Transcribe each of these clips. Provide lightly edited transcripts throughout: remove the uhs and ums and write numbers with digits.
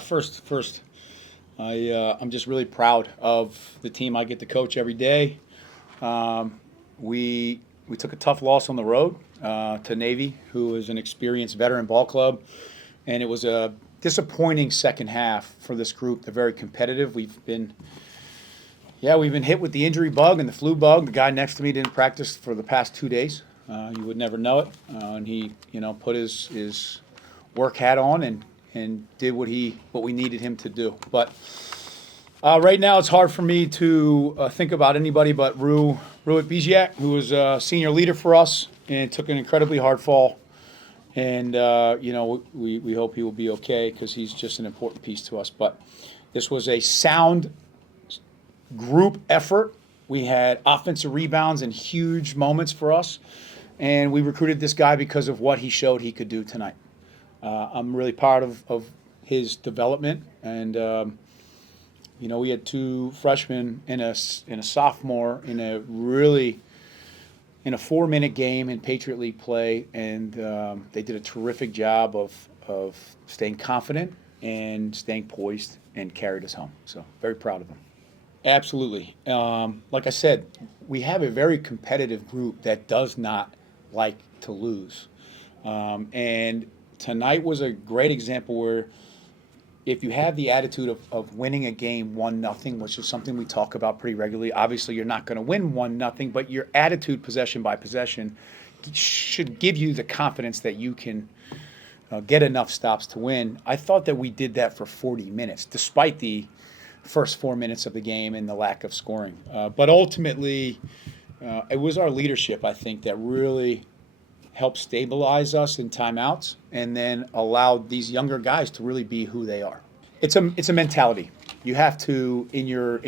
First, I'm just really proud of the team I get to coach every day. Um, we took a tough loss on the road to Navy, who is an experienced veteran ball club, and it was a disappointing second half for this group. They're very competitive. We've been hit with the injury bug and the flu bug. The guy next to me didn't practice for the past 2 days. You would never know it, and he, put his work hat on and did what we needed him to do. But right now, it's hard for me to think about anybody but Ruit Biziak, who was a senior leader for us and took an incredibly hard fall. And we hope he will be okay because he's just an important piece to us. But this was a sound group effort. We had offensive rebounds and huge moments for us, and we recruited this guy because of what he showed he could do tonight. I'm really proud of his development, and we had two freshmen and a sophomore in a 4-minute game in Patriot League play, and they did a terrific job of staying confident and staying poised and carried us home. So very proud of them. Absolutely. Like I said, we have a very competitive group that does not like to lose. And tonight was a great example where if you have the attitude of winning a game 1-0, which is something we talk about pretty regularly, obviously you're not going to win 1-0, but your attitude possession by possession should give you the confidence that you can get enough stops to win. I thought that we did that for 40 minutes, despite the first 4 minutes of the game and the lack of scoring. But ultimately, it was our leadership, I think, that really helped stabilize us in timeouts and then allowed these younger guys to really be who they are. It's a mentality. You have to, in your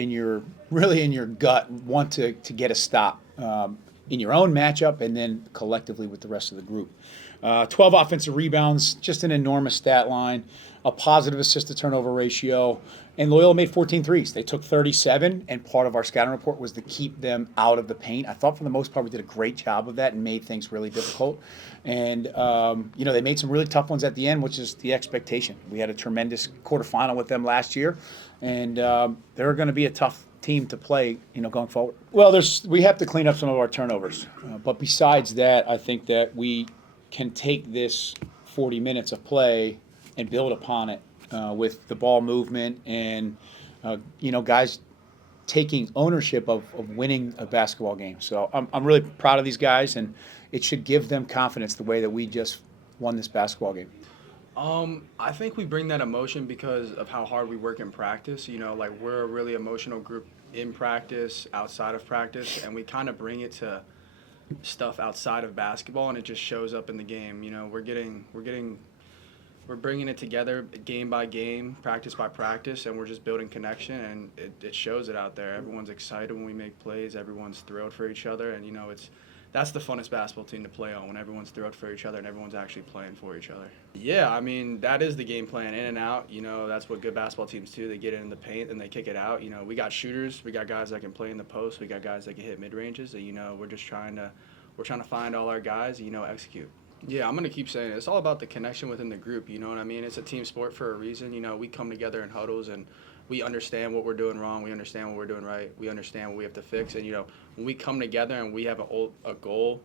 gut, want to get a stop in your own matchup and then collectively with the rest of the group. 12 offensive rebounds, just an enormous stat line, a positive assist-to-turnover ratio, and Loyola made 14 threes. They took 37, and part of our scouting report was to keep them out of the paint. I thought for the most part we did a great job of that and made things really difficult. And, they made some really tough ones at the end, which is the expectation. We had a tremendous quarterfinal with them last year, and they're going to be a tough team to play, going forward. Well, we have to clean up some of our turnovers. But besides that, I think that we can take this 40 minutes of play and build upon it with the ball movement and, guys taking ownership of winning a basketball game. So I'm really proud of these guys, and it should give them confidence the way that we just won this basketball game. I think we bring that emotion because of how hard we work in practice. We're a really emotional group in practice, outside of practice, and we kind of bring it to stuff outside of basketball, and it just shows up in the game. We're bringing it together game by game, practice by practice, and we're just building connection, and it shows it out there. Everyone's excited when we make plays. Everyone's thrilled for each other, and that's the funnest basketball team to play on, when everyone's thrilled for each other and everyone's actually playing for each other. Yeah, that is the game plan, in and out. That's what good basketball teams do. They get in the paint and they kick it out. We got shooters. We got guys that can play in the post. We got guys that can hit mid-ranges. And, we're trying to find all our guys, execute. Yeah, I'm going to keep saying it. It's all about the connection within the group, you know what I mean? It's a team sport for a reason. We come together in huddles, and we understand what we're doing wrong. We understand what we're doing right. We understand what we have to fix. And, when we come together and we have a goal,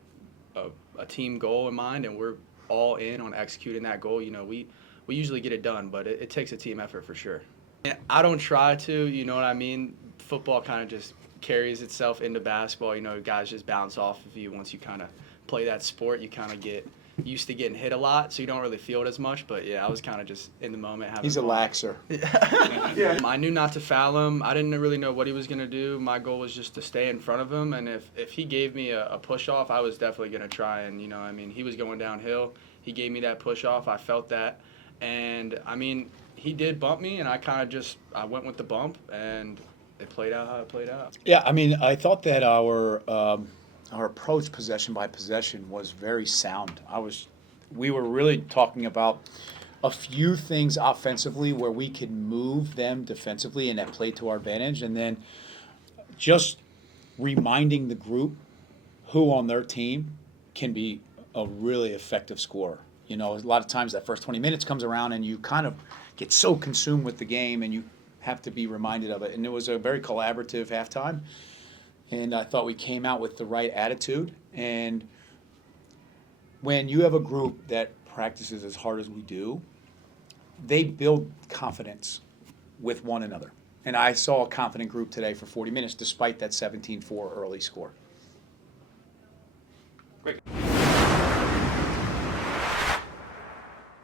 a team goal in mind, and we're all in on executing that goal, we usually get it done. But it takes a team effort for sure. And I don't try to, you know what I mean? Football kind of just carries itself into basketball. Guys just bounce off of you. Once you kind of play that sport, you kind of get used to getting hit a lot, so you don't really feel it as much. But yeah, I was kind of just in the moment having He's a laxer. Yeah. I knew not to foul him. I didn't really know what he was going to do. My goal was just to stay in front of him, and if he gave me a push off, I was definitely going to try. And he was going downhill. He gave me that push off. I felt that, and he did bump me, and I went with the bump, and it played out how it played out. Yeah, I thought that our approach possession by possession was very sound. We were really talking about a few things offensively where we could move them defensively, and that played to our advantage. And then just reminding the group who on their team can be a really effective scorer. A lot of times that first 20 minutes comes around and you kind of get so consumed with the game, and you have to be reminded of it. And it was a very collaborative halftime, and I thought we came out with the right attitude. And when you have a group that practices as hard as we do, they build confidence with one another. And I saw a confident group today for 40 minutes despite that 17-4 early score. Great.